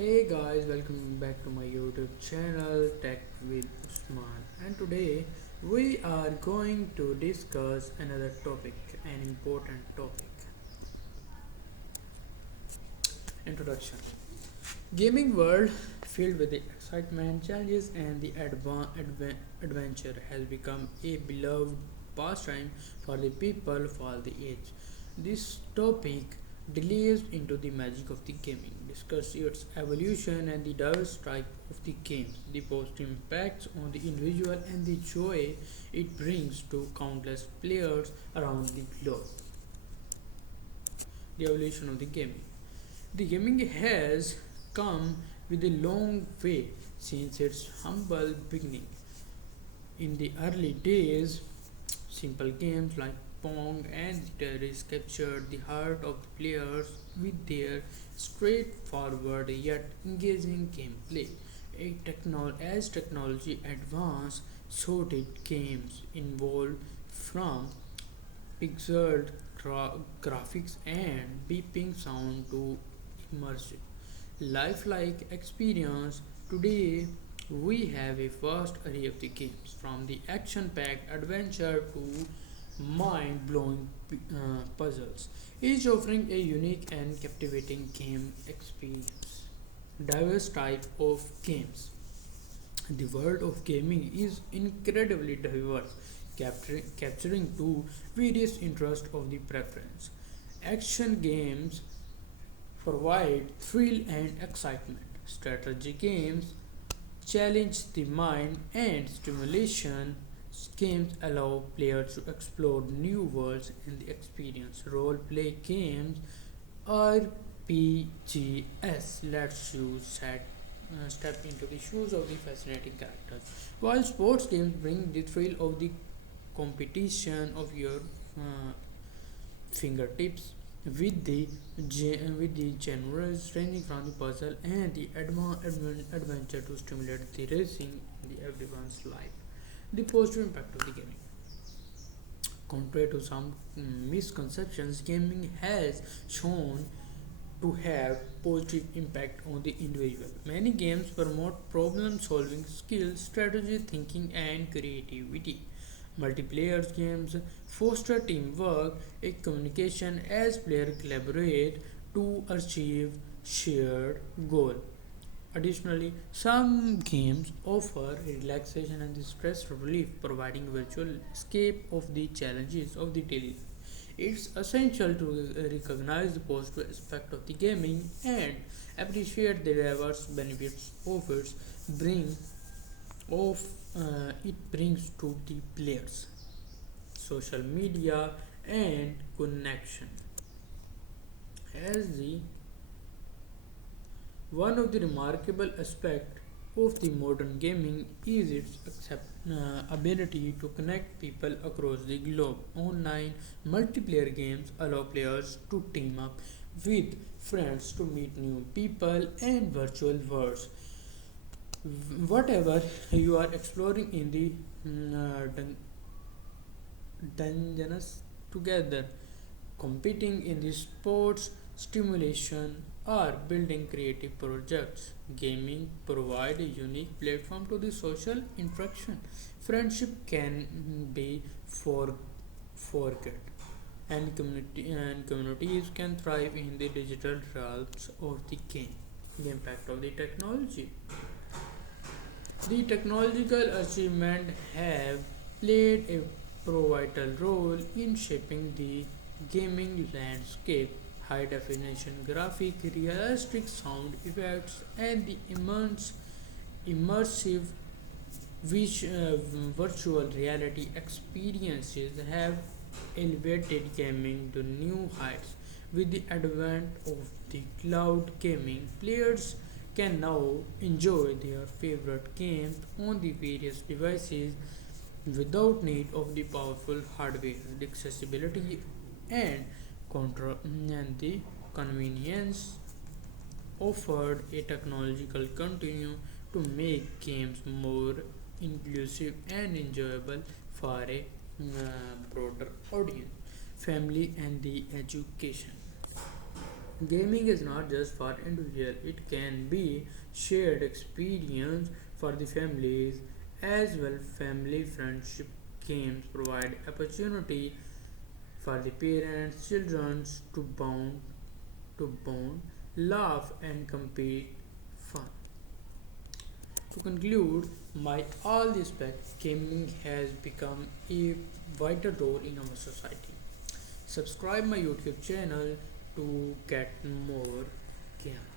Hey guys, welcome back to my YouTube channel Tech with Usman. And today we are going to discuss another topic, an important topic. Introduction. Gaming world filled with the excitement, challenges and the adventure has become a beloved pastime for the people of all the age. This topic delves into the magic of the gaming, discuss its evolution and the diverse type of the games, the positive impacts on the individual and the joy it brings to countless players around the globe. The evolution of the gaming. The gaming has come with a long way since its humble beginning. In the early days, simple games like Pong and Tetris captured the heart of the players with their straightforward yet engaging gameplay. As technology advanced, so did games involved from pixeled graphics and beeping sound to immersive, lifelike experience. Today, we have a vast array of the games, from the action-packed adventure to mind-blowing puzzles, each offering a unique and captivating game experience. Diverse type of games. The world of gaming is incredibly diverse, capturing two various interests of the preference. Action games provide thrill and excitement. Strategy games challenge the mind and stimulation. Games allow players to explore new worlds and experience. Role play games RPGs lets you step into the shoes of the fascinating characters, while sports games bring the thrill of the competition of your fingertips with the genres ranging from the puzzle and the adventure to stimulate the racing in the everyone's life. The positive impact of the gaming. Contrary to some misconceptions, gaming has shown to have positive impact on the individual. Many games promote problem solving skills, strategy thinking and creativity. Multiplayer games foster teamwork and communication as players collaborate to achieve shared goal. Additionally, some games offer relaxation and stress relief, providing virtual escape of the challenges of the daily life. It's essential to recognize the positive aspect of the gaming and appreciate the diverse benefits bring of it brings to the players. Social media and connection. As the one of the remarkable aspects of the modern gaming is its ability to connect people across the globe. Online multiplayer games allow players to team up with friends to meet new people and virtual worlds. Whatever you are exploring in the dungeons together, competing in the sports, stimulation, or building creative projects. Gaming provide a unique platform to the social interaction. Friendship can be forget and communities can thrive in the digital realms of the game. The impact of the technology. The technological achievement have played a pivotal role in shaping the gaming landscape. High definition graphic, realistic sound effects, and the immersive which virtual reality experiences have elevated gaming to new heights. With the advent of the cloud gaming, players can now enjoy their favorite games on the various devices without need of the powerful hardware. The accessibility and and the convenience offered a technological continue to make games more inclusive and enjoyable for a broader audience. Family and the education. Gaming is not just for individual, it can be shared experience for the families as well. Family friendship games provide opportunity for the parents, children to bond, laugh and compete fun. To conclude, by all this aspects, gaming has become a vital role in our society. Subscribe my YouTube channel to get more games.